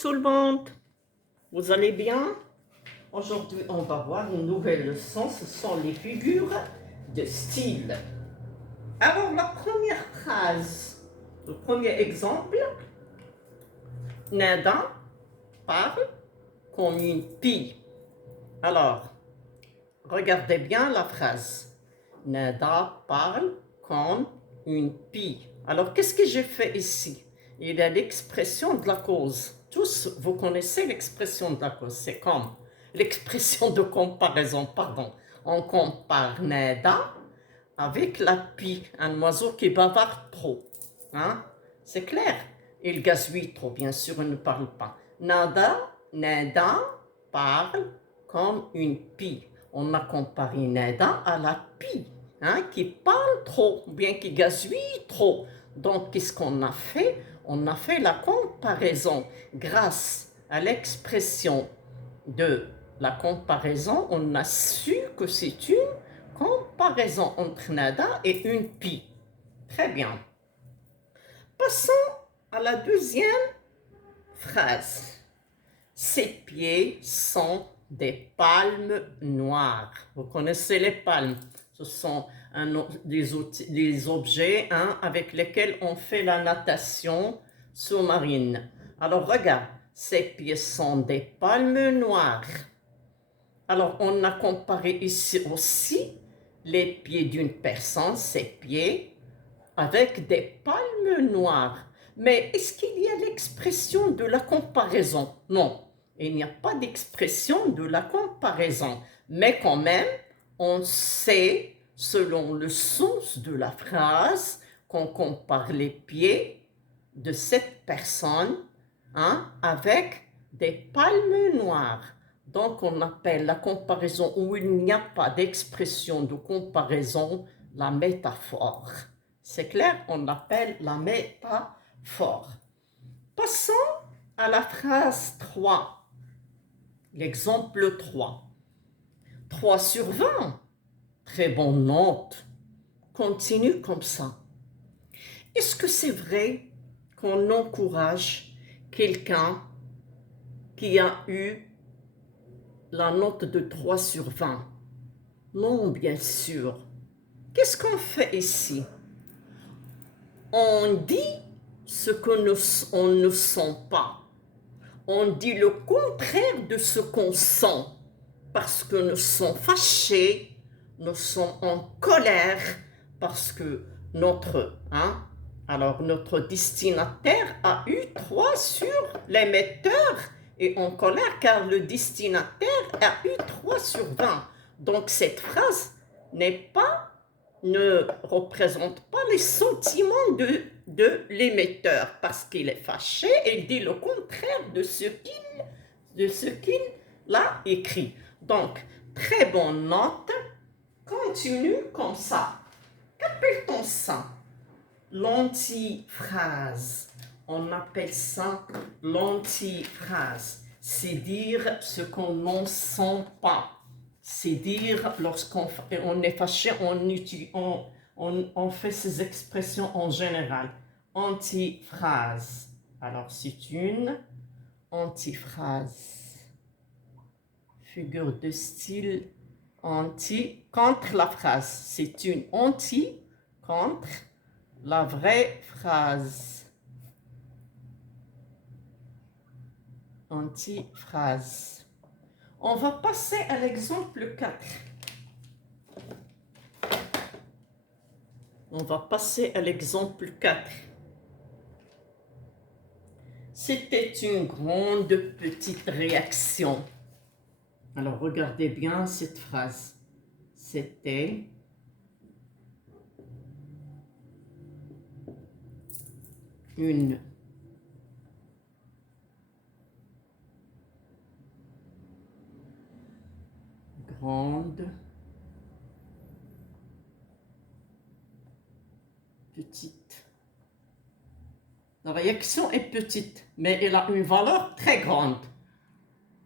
tout le monde, vous allez bien? Aujourd'hui, on va voir une nouvelle leçon, ce sont les figures de style. Alors, la première phrase, le premier exemple, Nada parle comme une pie. Alors, regardez bien la phrase. Nada parle comme une pie. Alors, qu'est-ce que j'ai fait ici? Il y a l'expression de la cause. Tous, vous connaissez l'expression de la cause. C'est comme l'expression de comparaison, pardon. On compare Nada avec la pie, un oiseau qui bavarde trop. Hein? C'est clair. Il gazouille trop, bien sûr, il ne parle pas. Nada parle comme une pie. On a comparé Nada à la pie, hein, qui parle trop, ou bien qui gazouille trop. Donc, qu'est-ce qu'on a fait? On a fait la comparaison. Grâce à l'expression de la comparaison, on a su que c'est une comparaison entre Nada et une pie. Très bien. Passons à la deuxième phrase. Ses pieds sont des palmes noires. Vous connaissez les palmes. Ce sont des objets avec lesquels on fait la natation sous-marine. Alors regarde, ses pieds sont des palmes noires. Alors on a comparé ici aussi les pieds d'une personne, ses pieds, avec des palmes noires. Mais est-ce qu'il y a l'expression de la comparaison? Non, il n'y a pas d'expression de la comparaison. Mais quand même, on sait, selon le sens de la phrase, qu'on compare les pieds de cette personne avec des palmes noires. Donc, on appelle la comparaison où il n'y a pas d'expression de comparaison la métaphore. C'est clair? On l'appelle la métaphore. Passons à la phrase 3. L'exemple 3. 3 sur 20. Très bonne note. Continue comme ça. Est-ce que c'est vrai qu'on encourage quelqu'un qui a eu la note de 3 sur 20? Non, bien sûr. Qu'est-ce qu'on fait ici? On dit ce qu'on ne sent pas. On dit le contraire de ce qu'on sent. Parce que nous sommes fâchés, nous sommes en colère, parce que notre destinataire a eu 3 sur l'émetteur et en colère car le destinataire a eu 3 sur 20. Donc cette phrase ne représente pas les sentiments de l'émetteur parce qu'il est fâché et il dit le contraire de ce qu'il a écrit. Donc, très bonne note. Continue comme ça. Qu'appelle-t-on ça? L'antiphrase. On appelle ça l'antiphrase. C'est dire ce qu'on n'en sent pas. C'est dire, lorsqu'on est fâché, on fait ces expressions en général. Antiphrase. Alors, c'est une antiphrase. Figure de style contre la phrase. C'est une contre la vraie phrase. Antiphrase. On va passer à l'exemple 4. On va passer à l'exemple 4. C'était une grande petite réaction. Alors, regardez bien cette phrase. C'était une grande petite. La réaction est petite, mais elle a une valeur très grande.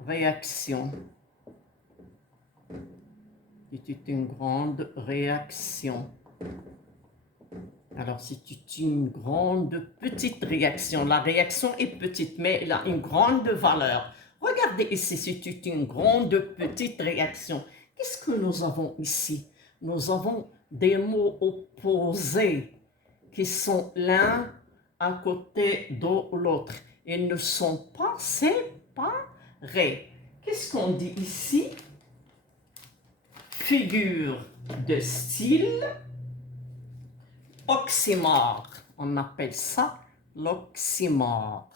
Réaction. C'était une grande réaction. Alors, c'est une grande petite réaction. La réaction est petite, mais elle a une grande valeur. Regardez ici, c'est une grande petite réaction. Qu'est-ce que nous avons ici? Nous avons des mots opposés qui sont l'un à côté de l'autre. Ils ne sont pas séparés. Qu'est-ce qu'on dit ici? Figure de style, oxymore. On appelle ça l'oxymore.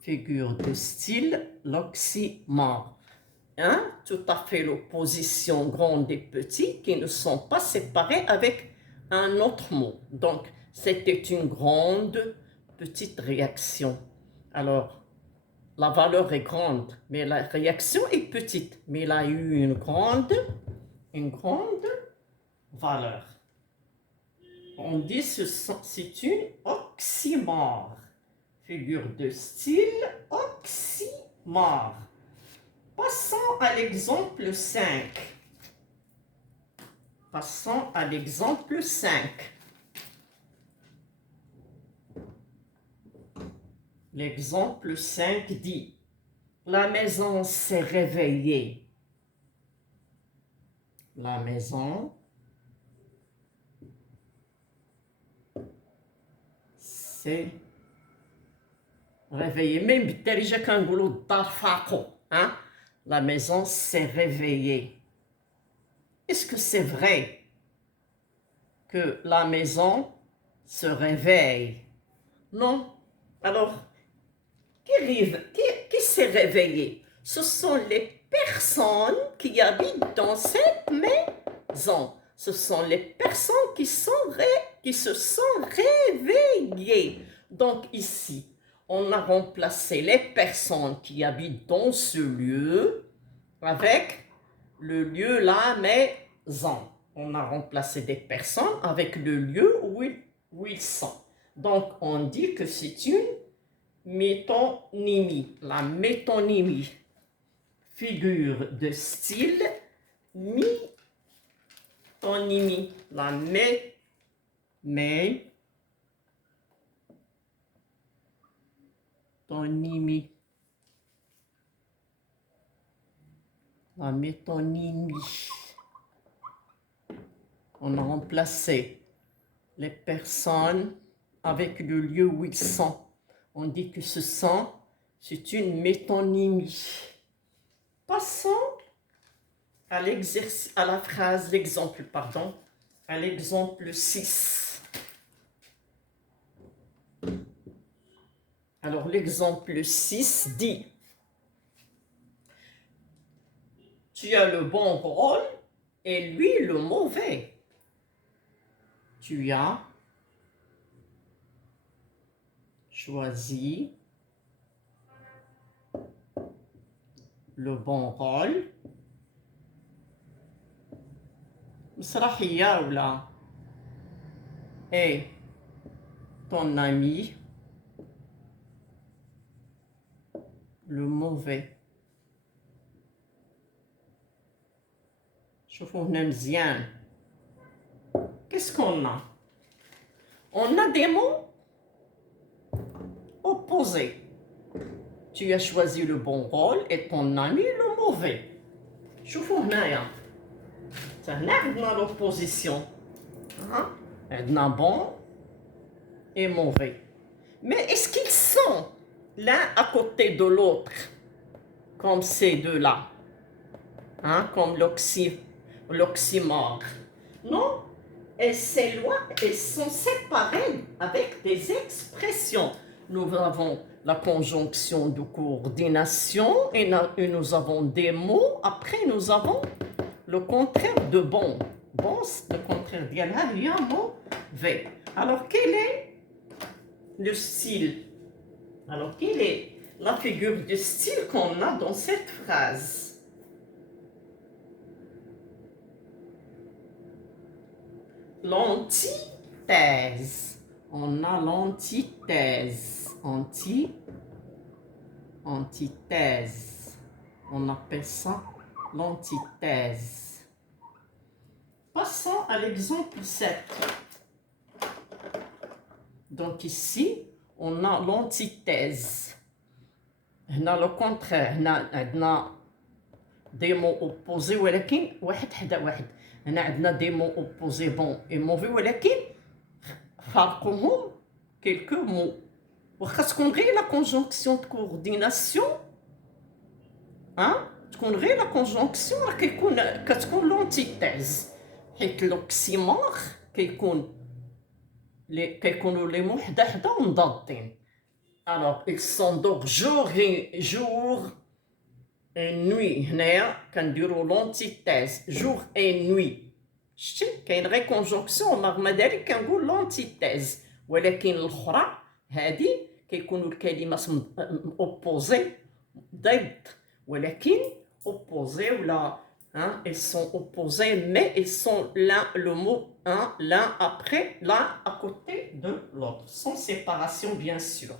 Figure de style, l'oxymore. Hein? Tout à fait l'opposition grande et petit qui ne sont pas séparés avec un autre mot. Donc, c'était une grande petite réaction. Alors, la valeur est grande, mais la réaction est petite. Mais il a eu une grande valeur. On dit que c'est une oxymore. Figure de style, oxymore. Passons à l'exemple 5. Passons à l'exemple 5. L'exemple 5 dit: la maison s'est réveillée. La maison s'est réveillée. Même بالتالي كنقولوا الدار فاقوا. Hein? La maison s'est réveillée. Est-ce que c'est vrai que la maison se réveille? Non. Alors, qui s'est réveillé? Ce sont les personnes qui habitent dans cette maison. Ce sont les personnes qui se sont réveillées. Donc ici, on a remplacé les personnes qui habitent dans ce lieu avec le lieu, la maison. On a remplacé des personnes avec le lieu où ils sont. Donc, on dit que c'est une métonymie. La métonymie, figure de style, métonymie. La métonymie. La métonymie. On a remplacé les personnes avec le lieu où ils sont. On dit que c'est une métonymie. Passons à l'exemple, à l'exemple 6. Alors, l'exemple 6 dit: tu as le bon rôle et lui le mauvais. Tu as choisi le bon rôle. مسرحية ولا et ton ami le mauvais. شوفوا هنا مزيان. Qu'est-ce qu'on a? On a des mots opposés. Tu as choisi le bon rôle et ton ami le mauvais. شوفوا هنايا. هنا عندنا l'opposition. عندنا bon et mauvais. Mais est-ce qu'ils sont l'un à côté de l'autre, comme ces deux-là, comme l'oxymore? Non, elles sont séparées avec des expressions. Nous avons la conjonction de coordination et nous avons des mots. Après, nous avons le contraire de bon. Bon, le contraire d'yalha, il y a mauvais. Alors, quel est le style? Alors, quelle est la figure de style qu'on a dans cette phrase? L'antithèse. On a l'antithèse. Antithèse. On appelle ça l'antithèse. Passons à l'exemple 7. Donc ici, on a l'antithèse. On a le contraire. On a des mots opposés ولكن واحد حدا واحد. هنا عندنا des mots opposés bon et mauvais ولكن فرقهم quelques mots. واخا تكون غير la conjonction de coordination تكون غير la conjonction راه كتكون l'antithèse حيت l'oxymore كيكونوا لي mots حدا حدا ومضادين. Alors ils sont donc jour et nuit. هنايا كنديروا l'antithèse jour et nuit. شتي كاين غير conjonction رغم ذلك كنقول l'antithèse ولكن الاخرى هذه كيكونوا الكلمات opposées ضد ولكن opposées ولا elles sont opposées mais elles sont le mot l'un après l'un à côté de l'autre sans séparation bien sûr.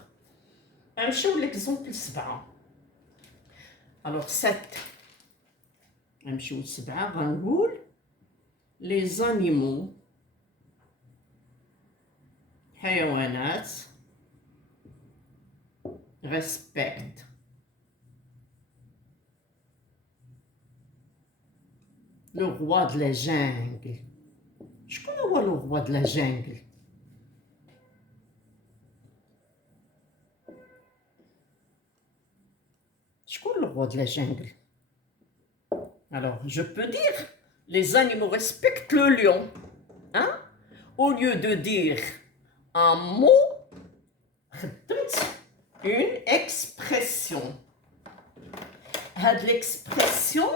نمشيو l'exemple 7. Alors 7 نمشيو 7 غنقول les animaux حيوانات respectent le roi de la jungle. شكون هو le roi de la jungle؟ شكون le roi de la jungle؟ Alors, je peux dire, les animaux respectent le lion. Au lieu de dire un mot, une expression. L'expression,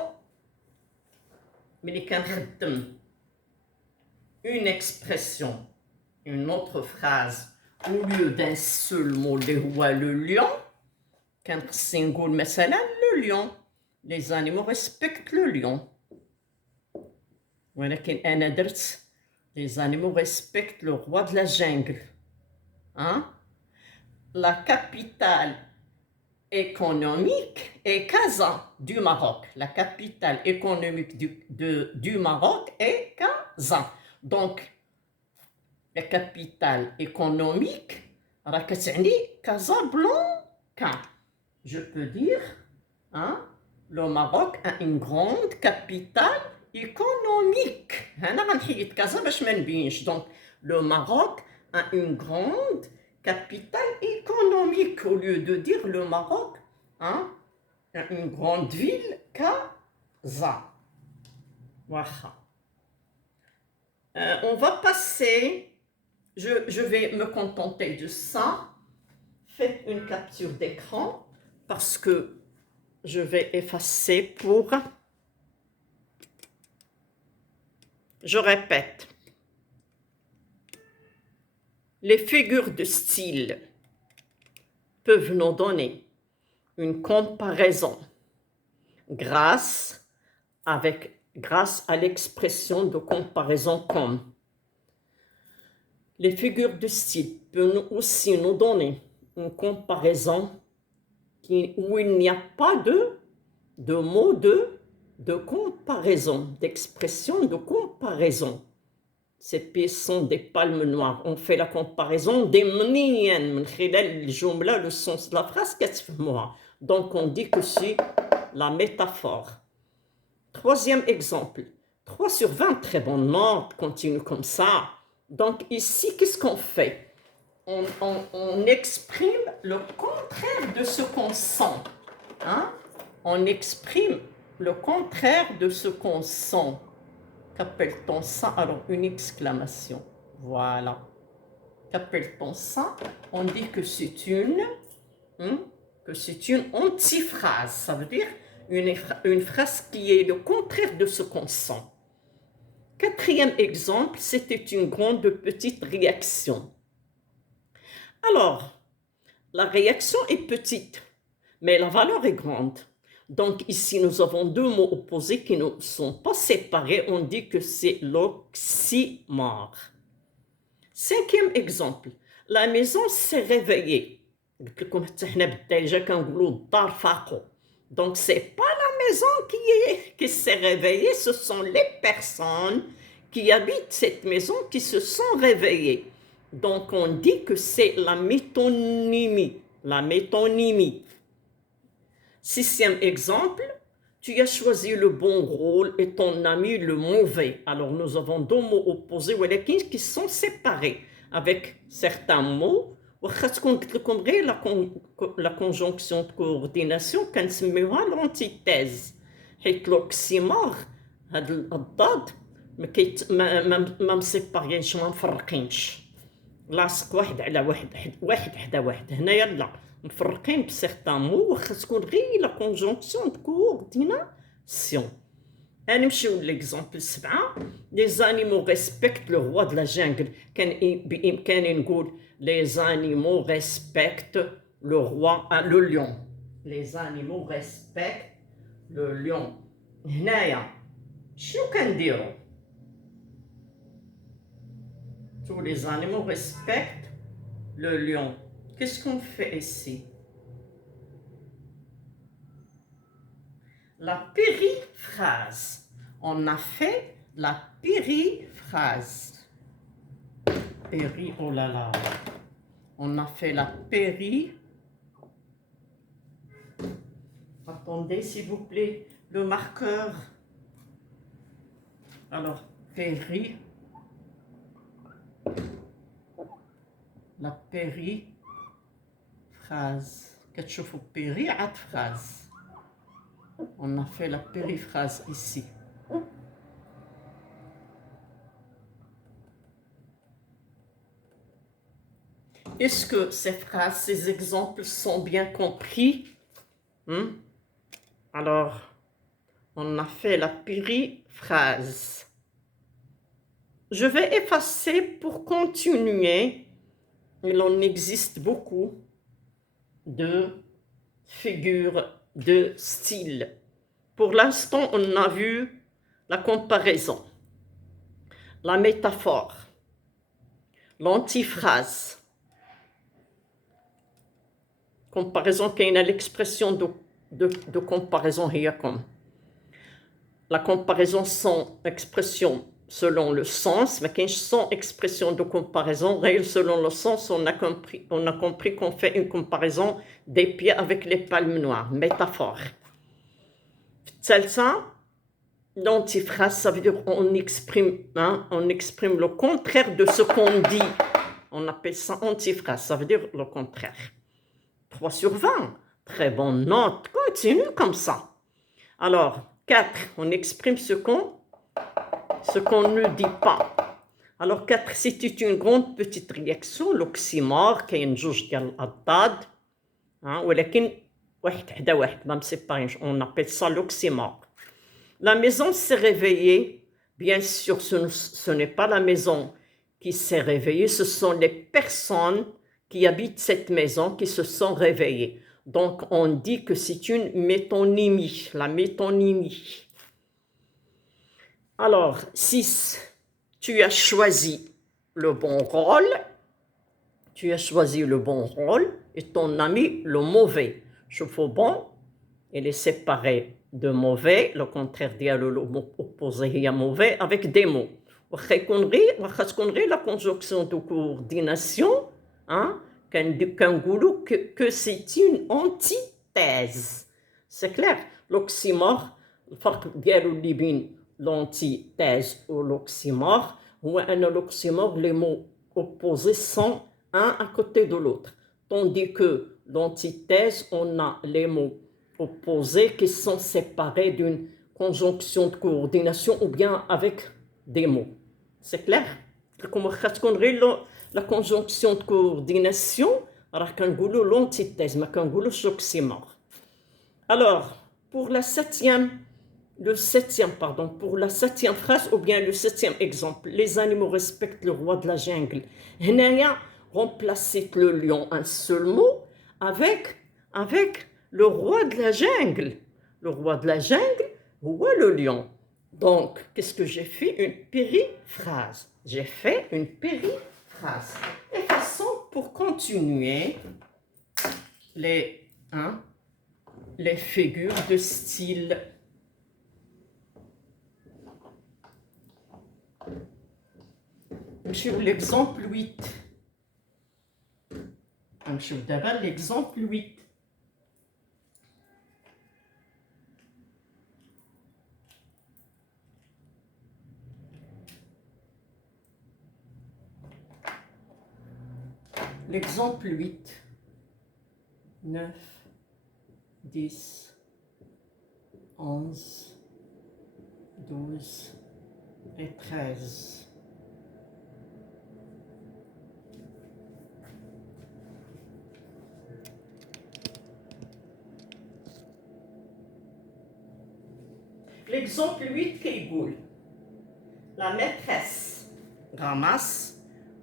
une expression, une autre phrase, au lieu d'un seul mot, le lion, le lion. Les animaux respectent le lion. ولكن أنا درت les animaux respectent le roi de la jungle. La capitale économique est Casa du Maroc. La capitale économique du Maroc est Casa. Donc, la capitale économique, راه كتعني Casablanca. Je peux dire, le Maroc a une grande capitale économique. هنا غنحيد كازا باش ما نبينش. Donc, le Maroc a une grande capitale économique. Au lieu de dire le Maroc a une grande ville, Casa. Voilà. On va passer, je vais me contenter de ça. Faites une capture d'écran parce que je vais effacer pour... Je répète. Les figures de style peuvent nous donner une comparaison grâce à l'expression de comparaison comme. Les figures de style peuvent aussi nous donner une comparaison où il n'y a pas de mot de comparaison, d'expression de comparaison. Ces pièces sont des palmes noires. On fait la comparaison des منين من خلال الجملة, le sens de la phrase كتفهموها. Donc on dit que c'est la métaphore. Troisième exemple. 3 sur 20, très bonne note, continue comme ça. Donc ici, qu'est-ce qu'on fait? On exprime le contraire de ce qu'on sent. On exprime le contraire de ce qu'on sent. Qu'appelle-t-on ça? Alors, une exclamation. Voilà. Qu'appelle-t-on ça? On dit que c'est une antiphrase. Ça veut dire une phrase qui est le contraire de ce qu'on sent. Quatrième exemple, c'était une grande petite réaction. Alors, la réaction est petite, mais la valeur est grande. Donc ici, nous avons deux mots opposés qui ne sont pas séparés. On dit que c'est l'oxymore. Cinquième exemple. La maison s'est réveillée. Donc c'est pas la maison qui s'est réveillée, ce sont les personnes qui habitent cette maison qui se sont réveillés. Donc, on dit que c'est la métonymie. La métonymie. Sixième exemple, tu as choisi le bon rôle et ton ami le mauvais. Alors, nous avons deux mots opposés qui sont séparés avec certains mots. La conjonction de coordination كنسميوها l'antithèse. حيت l'oxymore هاد الضاد ما مسيبارينش ما مفرقينش لاصق واحد على واحد حدا واحد. هنايا لا مفرقين بسيغتان مو واخا تكون غير لا كونجونكسيون دو كورديناسيون. نمشيو ليكزامبل 7. لي زانيمو ريسبكت لو روا دو لا جانجل. كان بامكاني نقول لي زانيمو ريسبكت لو روا لو ليون. لي زانيمو ريسبكت لو ليون. هنايا شنو كنديرو؟ Tous les animaux respectent le lion. Qu'est-ce qu'on fait ici? La périphrase. On a fait la périphrase. Oh là là. On a fait la Attendez, s'il vous plaît, le marqueur. Alors, la périphrase. كتشوفوا péri عاد phrase. On a fait la périphrase ici. Est-ce que ces phrases, ces exemples sont bien compris? Alors, on a fait la périphrase. Je vais effacer pour continuer. Il en existe beaucoup de figures de style. Pour l'instant, on a vu la comparaison, la métaphore, l'antiphrase. Comparaison, qu'il y a l'expression de comparaison, comme la comparaison sans expression selon le sens, mais qu'il y a sans expression de comparaison, selon le sens, on a compris qu'on fait une comparaison des pieds avec les palmes noires, métaphore. Ça, l'antiphrase, ça veut dire on exprime le contraire de ce qu'on dit. On appelle ça antiphrase, ça veut dire le contraire. 3 sur 20, très bonne note, continue comme ça. Alors, 4, on exprime ce qu'on ne dit pas. Alors, 4, c'était une grande petite réaction, l'oxymore, qui est une juge ديال الأضداد, ولكن واحد حدا واحد ما مسيبارينش, on appelle ça l'oxymore. La maison s'est réveillée. Bien sûr, ce n'est pas la maison qui s'est réveillée, ce sont les personnes qui habitent cette maison qui se sont réveillées. Donc, on dit que c'est une métonymie, la métonymie. Alors, 6, tu as choisi le bon rôle. Tu as choisi le bon rôle et ton ami le mauvais. Je fais bon, il est séparé de mauvais, le contraire ديالو le mot opposé هي mauvais avec des mots. واخا تكون غير la conjonction de coordination, كنقولوا que c'est une antithèse. C'est clair. L'oxymore, الفرق ديالو اللي بين l'antithèse ou l'oxymore هو أن l'oxymore les mots opposés sont un à côté de l'autre, tandis que l'antithèse, on a les mots opposés qui sont séparés d'une conjonction de coordination ou bien avec des mots. C'est clair? Comme la conjonction de coordination, alors l'antithèse, mais l'oxymore. Alors, pour la septième phrase ou bien le 7e exemple, les animaux respectent le roi de la jungle. Henaya, remplacez le lion un seul mot avec le roi de la jungle. Le roi de la jungle ou le lion. Donc, qu'est-ce que j'ai fait? Une périphrase. J'ai fait une périphrase. Et façon pour continuer les figures de style. نمشيو l'exemple 8. نمشيو دابا l'exemple 8. L'exemple 8. 9, 10, 11, 12 et 13. L'exemple 8 كيقول la maîtresse ramasse,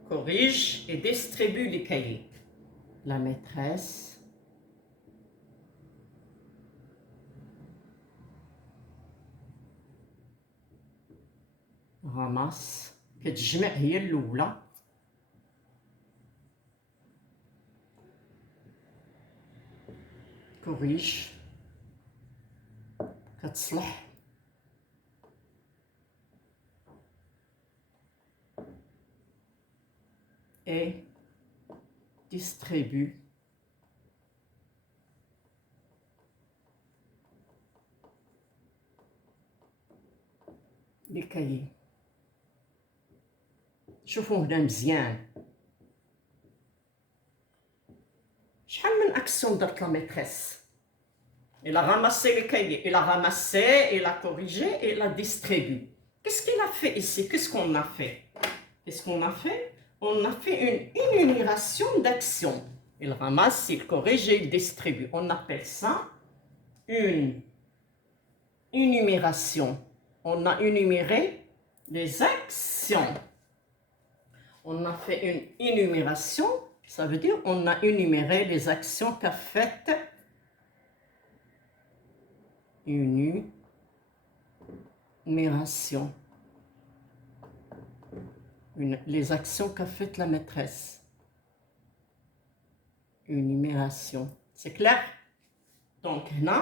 corrige et distribue les cahiers. La maîtresse ramasse كتجمع هي الأولى corrige كتصلح et distribue les cahiers. شوفوا هنا مزيان شحال من اكسيون درت لا ميتريس. Elle a ramassé les cahiers, elle a ramassé, elle a corrigé et elle a distribué. Qu'est-ce qu'il a fait ici? Qu'est-ce qu'on a fait? Qu'est-ce qu'on a fait? On a fait une énumération d'actions. Il ramasse, il corrige et il distribue. On appelle ça une énumération. On a énuméré les actions. On a fait une énumération, ça veut dire on a énuméré les actions qu'a faites énumération. Les actions qu'a faites la maîtresse. Énumération. C'est clair? Donc là,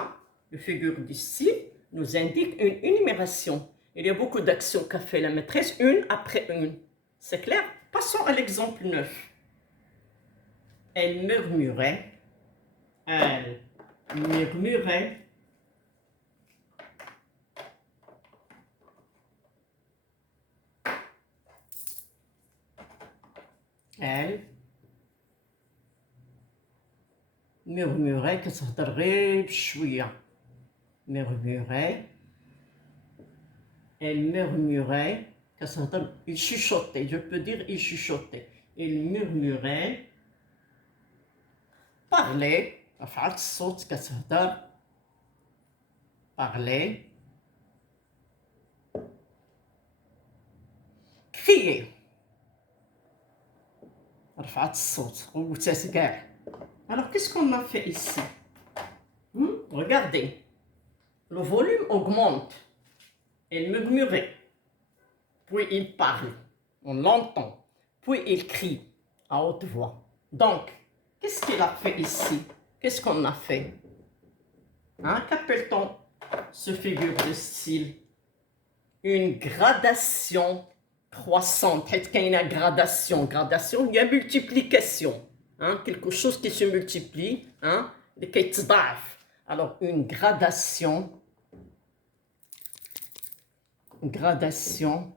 le figure du style nous indique une énumération. Il y a beaucoup d'actions qu'a fait la maîtresse, une après une. C'est clair? Passons à l'exemple 9. Elle murmurait. Elle murmurait. Elle murmurait كتهضر غير بشوية. Murmurait. Elle murmurait. Il chuchotait, je peux dire il chuchotait. Il murmurait. Parlait. رفعت الصوت كتهضر. Parlait. Crier. رفعت الصوت غوتات كاع. Alors qu'est-ce qu'on a fait ici? Regardez. Le volume augmente. Elle murmurait. Puis il parle. On l'entend. Puis il crie à haute voix. Donc, qu'est-ce qu'il a fait ici? Qu'est-ce qu'on a fait? Qu'appelle-t-on ce figure de style? Une gradation croissante. Il y a une gradation. Gradation, il y a multiplication. Quelque chose qui se multiplie. Alors, une gradation. Gradation.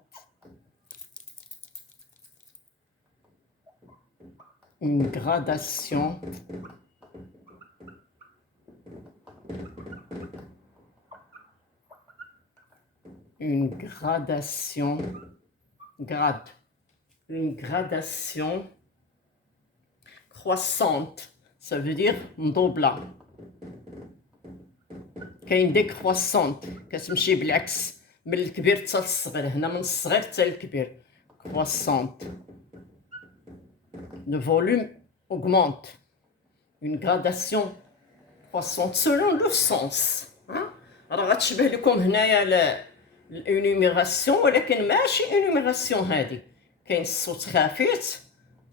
Une gradation. Une gradation. Grade. Une gradation croissante. Ça veut dire مضوبلة. كاين décroissante كتمشي بالعكس من الكبير حتى للصغير. هنا من الصغير حتى للكبير. Croissante. Le volume augmente. Une gradation croissante selon le sens. راه غتشبه لكم هنايا الانيميراسيون ولكن ماشي انيميراسيون هذه. كاين الصوت خافت،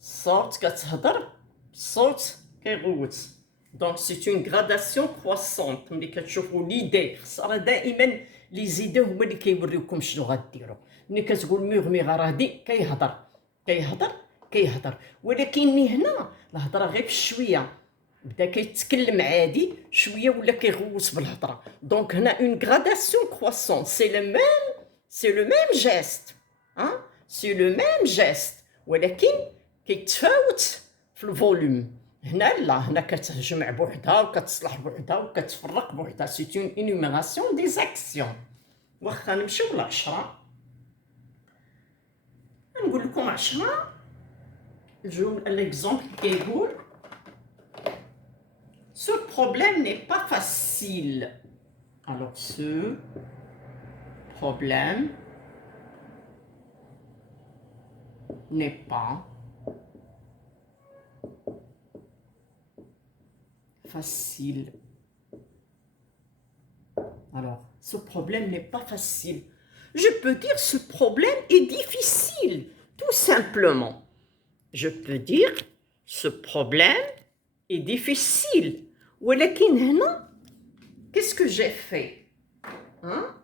الصوت كتهضر، الصوت كيغوت. دونك سي اون غراداسيون كرواسونت. ملي كتشوفوا ليدي راه دائما لي زيدي هما اللي كيوريوكم شنو غديروا. ملي كتقول مورميغ راه دي كيهضر، كيهضر ولكن هنا الهضره غير بشويه بدا كيتكلم عادي شويه ولا كيغوت بالهضره دونك هنا اون غراداسيون كرواسون سي لو ميم جيست سي لو ميم جيست ولكن كيتفاوت في الفوليوم هنا لا هنا كتجمع بوحدها وكتصلح بوحدها وكتفرق بوحدها سي اون انوميراسيون دي زاكسيون واخا نمشيو ل10 نقول لكم 10 الجمله ليكزامبل كيقول ce problème n'est pas facile alors ce problème n'est pas facile. Alors, ce problème n'est pas facile. Je peux dire ce problème est difficile, tout simplement. Je peux dire ce problème est difficile. ولكن هنا qu'est-ce que j'ai fait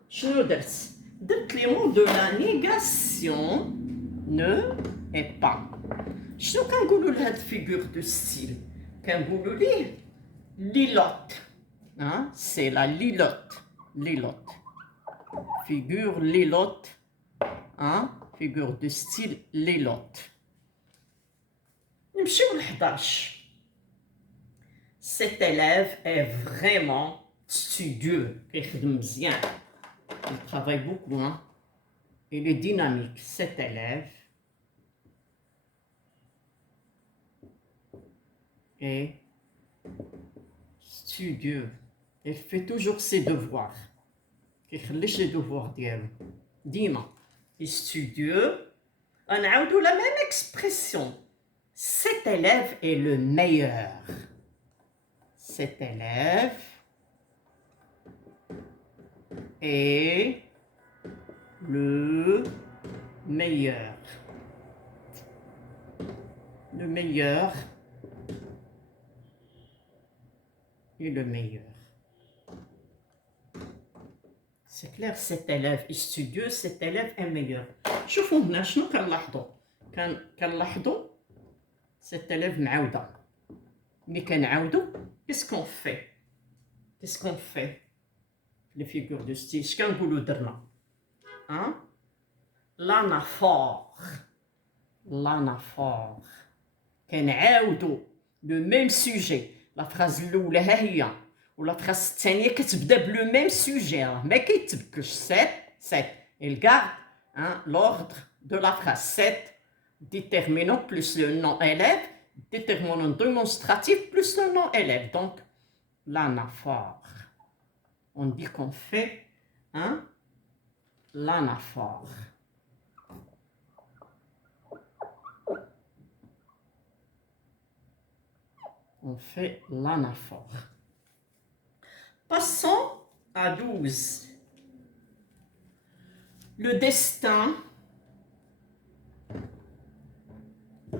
شنو درت les mots de la négation ne est pas. شنو كنقولوا لهاد فيغور دو ستيل كنقولوا ليه lilote c'est la lilote figure lilote figure de style lilote نمشيو ل11 cet élève est vraiment studieux كيخدم مزيان il travaille beaucoup il est dynamique cet élève est studieux il fait toujours ses devoirs كيخليش لي دوفوار ديالو ديما studieux نعاودو la même expression cet élève est le meilleur cet élève est le meilleur est le meilleur. C'est clair, cet élève est studieux, cet élève est meilleur. شوفوا هنا شنو كنلاحظوا cet élève معاودة ملي كنعاودو qu'est-ce qu'on fait les figures de style اش كنقولوا درنا l'anaphore كنعاودو لو ميم سوجي لا فراز الاولى ها هي ولا فراز الثانيه كتبدا بلو ميم سوجي ما كيتبدلش سيت il garde l'ordre de la phrase 7 déterminant plus le nom élève déterminant démonstratif plus le nom élève donc l'anaphore on dit qu'on fait l'anaphore on fait l'anaphore. Passons à 12. Le destin.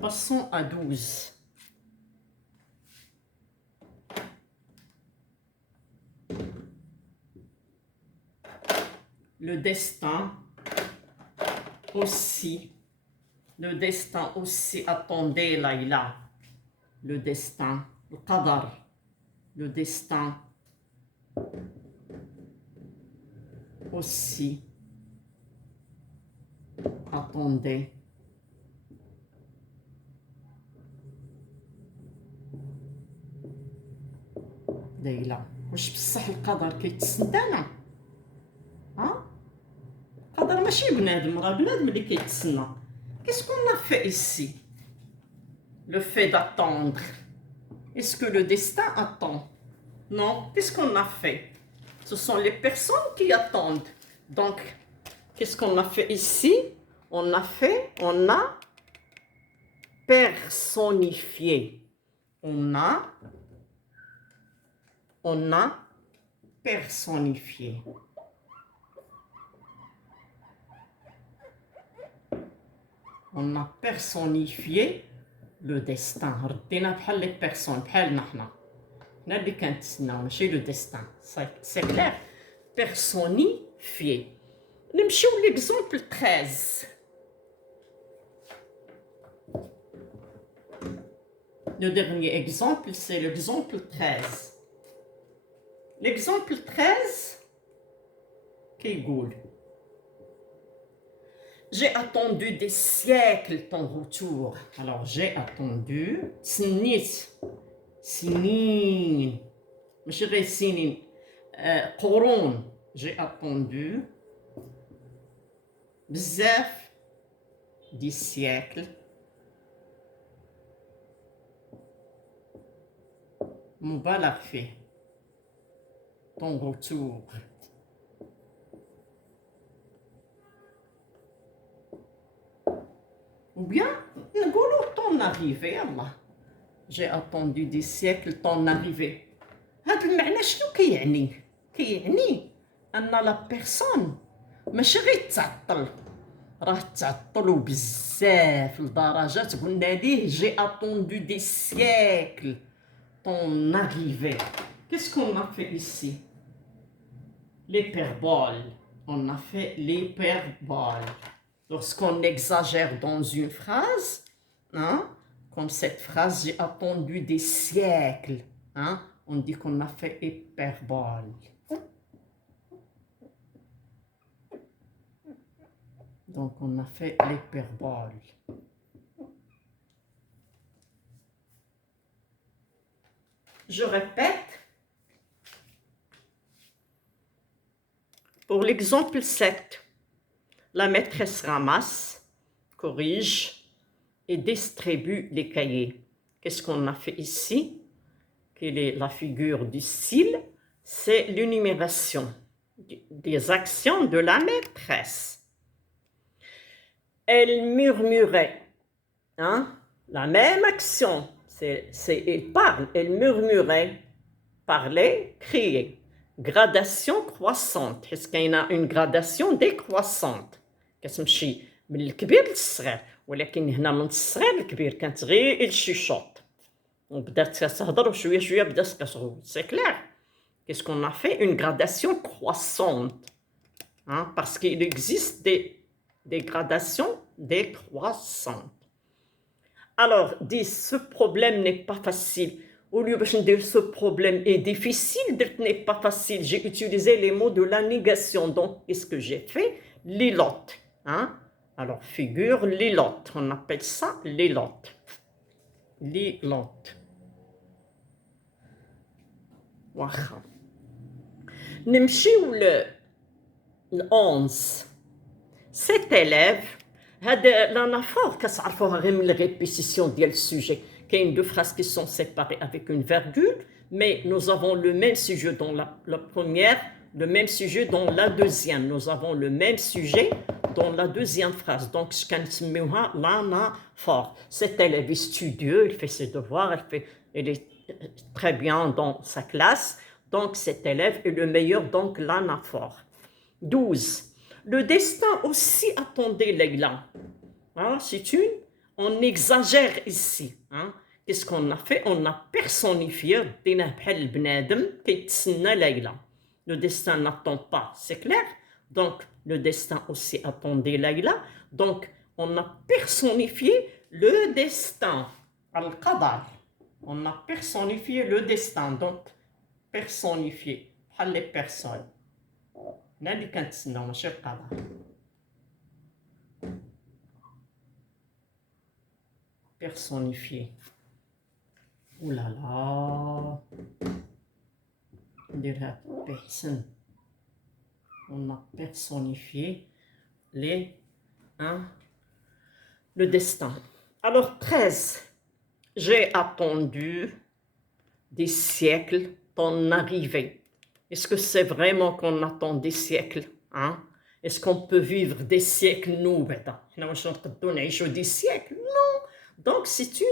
Passons à 12. Le destin aussi. Le destin aussi. Attendez, Laïla. Le destin. Le qadar. Le destin. Aussi. Attendez. ليلى واش بصح القدر كيتسنانا القدر ماشي بنادم راه بنادم اللي كيتسنى qu'est-ce qu'on a fait ici le fait d'attendre est-ce que le destin attend non qu'est-ce qu'on a fait ce sont les personnes qui attendent donc qu'est-ce qu'on a fait ici on a personnifié on a personnifié. On a personnifié le destin. ردينا بحال لي بيرسون بحالنا حنا اللي كنتسناو ماشي لو ديستان سي كلير personnifié. نمشيو ليكزامبل 13 Le dernier exemple, c'est l'exemple 13. L'exemple 13, qui goule. J'ai attendu des siècles ton retour. Alors, j'ai attendu. Snit. Sinin. مش غير سنين. قرون. J'ai attendu. بزاف. Des siècles. مبالغ فيه. Ton retour. Ou bien, نقولوا ton arrivée, Allah. J'ai attendu des siècles ton arrivée. هذا المعنى شنو كيعني؟ كيعني أن لا بيرسون ماشي غير تعطل، راه تعطلوا بزاف لدرجة قلنا ليه j'ai attendu des siècles ton arrivée. Qu'est-ce qu'on a fait ici? L'hyperbole. On a fait l'hyperbole. Lorsqu'on exagère dans une phrase, hein, comme cette phrase, j'ai attendu des siècles, hein, on dit qu'on a fait hyperbole. Donc, on a fait l'hyperbole. Je répète. Pour l'exemple 7, la maîtresse ramasse, corrige et distribue les cahiers. Qu'est-ce qu'on a fait ici? Quelle est la figure du style? C'est l'énumération des actions de la maîtresse. Elle murmurait, hein? La même action, elle parle, elle murmurait, parlait, criait. Gradation croissante. Est-ce qu'il y a une gradation décroissante? كتمشي من الكبير للصغير، ولكن هنا من الصغير للكبير كانت غير الشيشوط وبدات كتهضر وشويه شويه بدات كتغوت. C'est clair? Qu'est-ce qu'on a fait? Une gradation croissante, hein? Parce qu'il existe des gradations décroissantes. Alors, dis, ce problème n'est pas facile. Au lieu de dire ce problème est difficile, n'est pas facile, j'ai utilisé les mots de la négation. Donc, qu'est-ce que j'ai fait? L'ilote. Hein? Alors, figure l'ilote. On appelle ça l'ilote. L'ilote. Waouh. نمشيو ل 11. Cet élève, هذا l'anaphore كتعرفوها غير من الريبيتيسيون ديال السوجي. Il y a deux phrases qui sont séparées avec une virgule, mais nous avons le même sujet dans la première, le même sujet dans la deuxième. Nous avons le même sujet dans la deuxième phrase. Donc, je كنسميوها l'anaphore. Cet élève est studieux, il fait ses devoirs, il est très bien dans sa classe. Donc, cet élève est le meilleur, donc l'anaphore. 12. Le destin aussi attendait Leïla. Hein, c'est une... On exagère ici. Hein? Qu'est-ce qu'on a fait? On a personnifié. Le destin n'attend pas. C'est clair? Donc, le destin aussi attendait Leïla. Donc, on a personnifié le destin. Al-Qadar. On a personnifié le destin. Donc, personnifié. Les personnes. Personnifié. Ouh là là. On a personnifié le destin. Alors 13. J'ai attendu des siècles ton arrivée. Est-ce que c'est vraiment qu'on attend des siècles? Hein? Est-ce qu'on peut vivre des siècles, nous? Des siècles? Non. Donc, c'est une...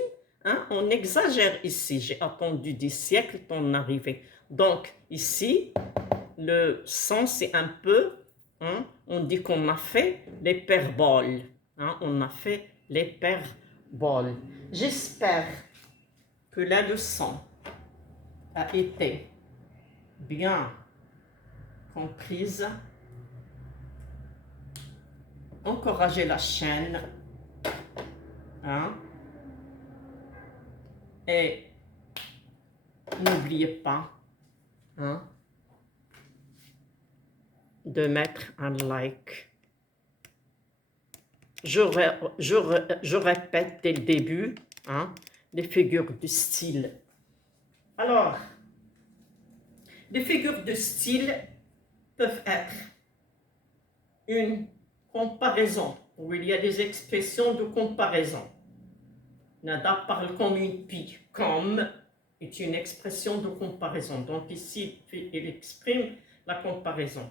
Hein, on exagère ici. J'ai attendu des siècles ton arrivée. Donc, ici, le sens est un peu... Hein, on dit qu'on a fait l'hyperbole. Hein, on a fait l'hyperbole. J'espère que la leçon a été bien comprise. Encouragez la chaîne. Hein? Et n'oubliez pas, hein, de mettre un like. Je répète dès le début, hein, les figures de style. Alors, les figures de style peuvent être une comparaison, où il y a des expressions de comparaison. Nada parle comme une pie. Comme est une expression de comparaison. Donc ici, il exprime la comparaison.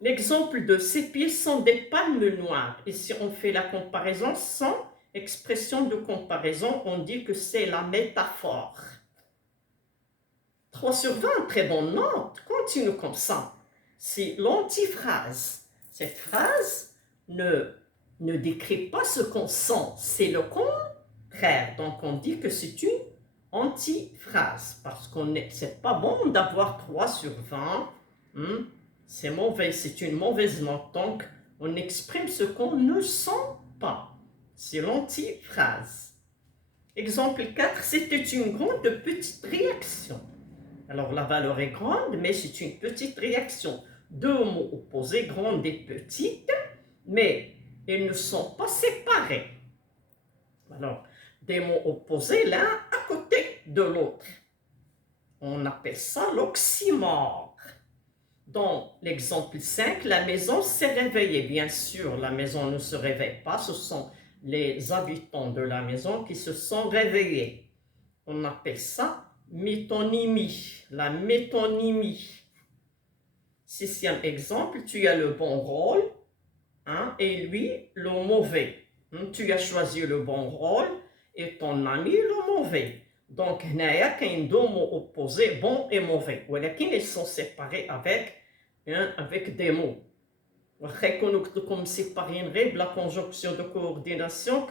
L'exemple de ces pieds sont des palmes noires. Et si on fait la comparaison sans expression de comparaison, on dit que c'est la métaphore. 3 sur 20, très bonne note. Continue comme ça. C'est l'antiphrase. Cette phrase ne décrit pas ce qu'on sent. C'est le contraire. Donc on dit que c'est une antiphrase. Parce que c'est pas bon d'avoir 3 sur 20. C'est mauvais, c'est une mauvaise note. Donc on exprime ce qu'on ne sent pas. C'est l'antiphrase. Exemple 4, c'était une grande petite réaction. Alors la valeur est grande, mais c'est une petite réaction. 2 mots opposés, grande et petite, mais ils ne sont pas séparés. Alors, des mots opposés l'un à côté de l'autre. On appelle ça l'oxymore. Dans l'exemple 5, la maison s'est réveillée. Bien sûr, la maison ne se réveille pas, ce sont les habitants de la maison qui se sont réveillés. On appelle ça métonymie, la métonymie. 6e exemple, tu as le bon rôle, hein, et lui le mauvais. Tu as choisi le bon rôle et ton ami le mauvais. Donc, il y a deux mots opposés, bon et mauvais. Ils sont séparés avec des mots. Comme séparés la conjonction de coordination,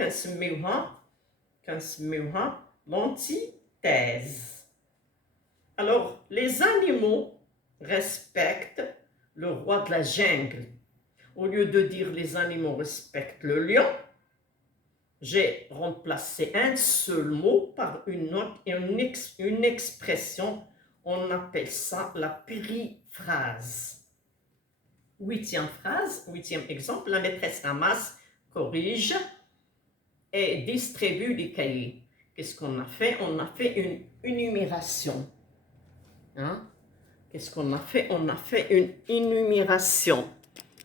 l'antithèse. Alors, les animaux respectent le roi de la jungle. Au lieu de dire les animaux respectent le lion, j'ai remplacé un seul mot par une expression. On appelle ça la périphrase. 8e exemple, la maîtresse ramasse, corrige et distribue les cahiers. Qu'est-ce qu'on a fait? On a fait une énumération. Hein? Qu'est-ce qu'on a fait? On a fait une énumération.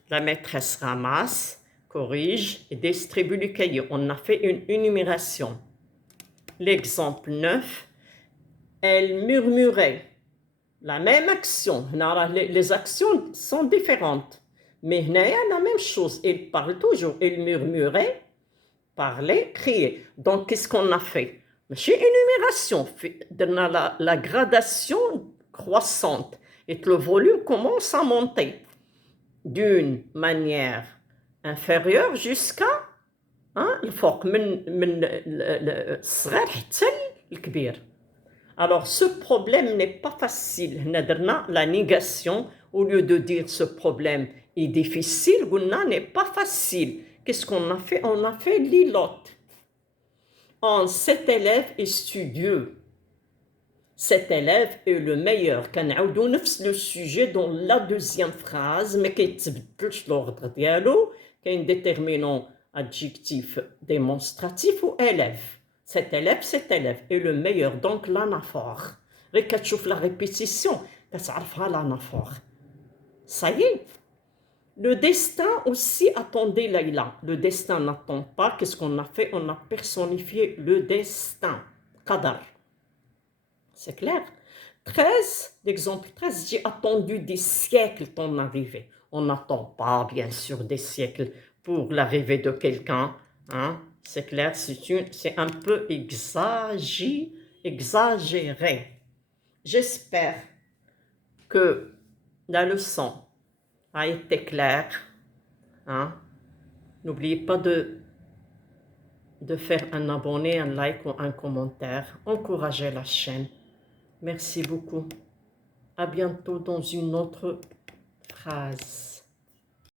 La maîtresse ramasse, corrige et distribue les cahiers. On a fait une énumération. L'exemple 9, elle murmurait. La même action. Les actions sont différentes. Mais il y a la même chose. Elle parle toujours. Elle murmurait, parlait, criait. Donc, qu'est-ce qu'on a fait? C'est énumération. La gradation croissante. Et le volume commence à monter d'une manière inférieure jusqu'à الفوق من الصغير حتى الكبير. Alors ce problème n'est pas facile. La négation, au lieu de dire ce problème est difficile, n'est pas facile. Qu'est-ce qu'on a fait? On a fait l'ilote. Cet élève est studieux. Cet élève est le meilleur. كنعاودو نفس le sujet dans la deuxième phrase, mais كيتبدلش l'ordre ديالو. كاين déterminant adjectif démonstratif ou élève. Cet élève est le meilleur. Donc l'anaphore. غير كتشوف la répétition كتعرفها l'anaphore. Ça y est. Le destin aussi, attendez Laïla. Le destin n'attend pas. Qu'est-ce qu'on a fait? On a personnifié le destin. Qadar. C'est clair? 13, l'exemple 13, j'ai attendu des siècles ton arrivée. On n'attend pas, bien sûr, des siècles pour l'arrivée de quelqu'un. Hein? C'est clair, c'est un peu exagéré. J'espère que la leçon a été claire. Hein? N'oubliez pas de faire un abonné, un like ou un commentaire. Encouragez la chaîne. Merci beaucoup. À bientôt dans une autre phrase.